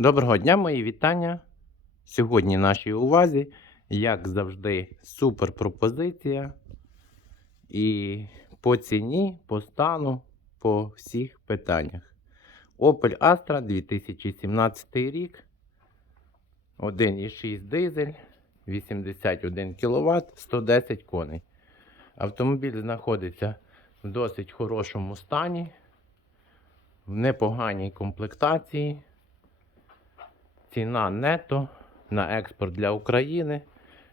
Доброго дня, мої вітання. Сьогодні нашій увазі, як завжди, супер пропозиція. І по ціні, по стану, по всіх питаннях. Opel Astra 2017 рік. 1,6 дизель, 81 кВт, 110 коней. Автомобіль знаходиться в досить хорошому стані, в непоганій комплектації. Ціна нето на експорт для України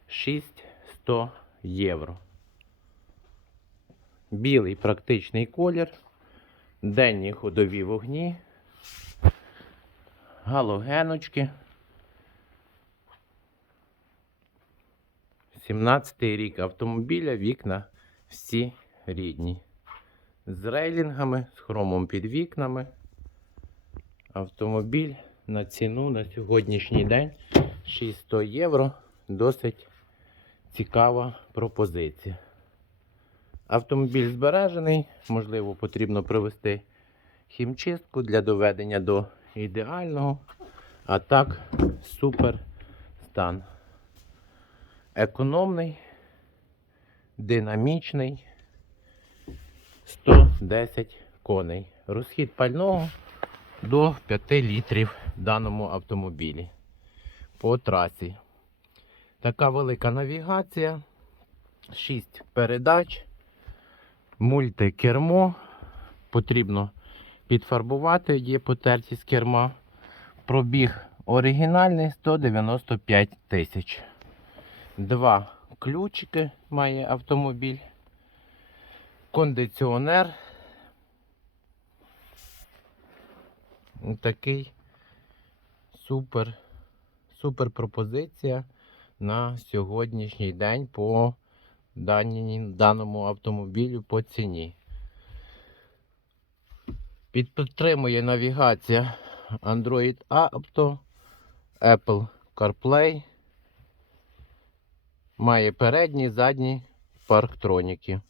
6100 євро. Білий практичний колір, денні ходові вогні, галогеночки. 17 рік автомобіля, вікна всі рідні. З рейлінгами, з хромом під вікнами. Автомобіль на ціну на сьогоднішній день 600 євро. Досить цікава пропозиція. Автомобіль збережений, можливо, потрібно провести хімчистку для доведення до ідеального. А так, супер стан. Економний, динамічний, 110 коней. Розхід пального до 5 літрів в даному автомобілі по трасі. Така велика навігація, 6 передач, мультикермо. Потрібно підфарбувати, є потертість керма. Пробіг оригінальний 195 тисяч. Два ключики має автомобіль. Кондиціонер. Такий супер, супер пропозиція на сьогоднішній день по даній, даному автомобілю по ціні. Підтримує навігація Android Auto, Apple CarPlay. Має передні, задні парктроніки.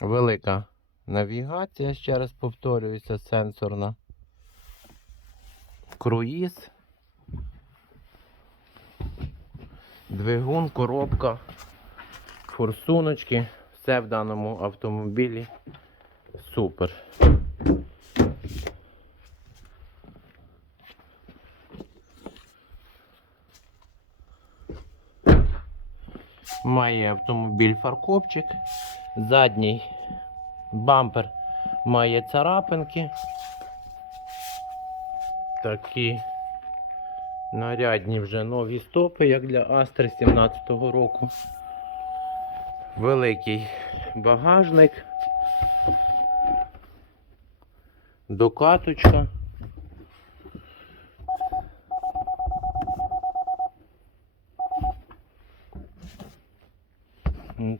Велика навігація, ще раз повторююся, сенсорна. Круїз. Двигун, коробка, форсуночки. Все в даному автомобілі супер. Має автомобіль фаркопчик. Задній бампер має царапинки. Такі нарядні вже нові стопи, як для Астри 17-го року. Великий багажник. Докаточка.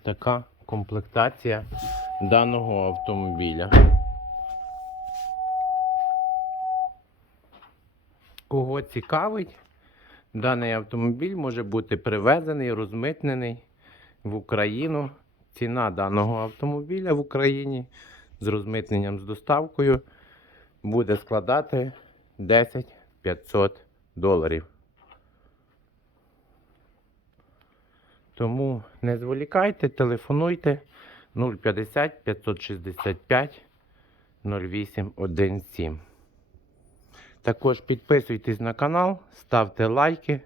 Така комплектація даного автомобіля. Кого цікавить, даний автомобіль може бути привезений, розмитнений в Україну. Ціна даного автомобіля в Україні з розмитненням з доставкою буде складати 10 500 доларів. Тому не зволікайте, телефонуйте 050 565 0817. Також підписуйтесь на канал, ставте лайки.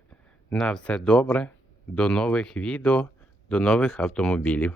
На все добре. До нових відео, до нових автомобілів.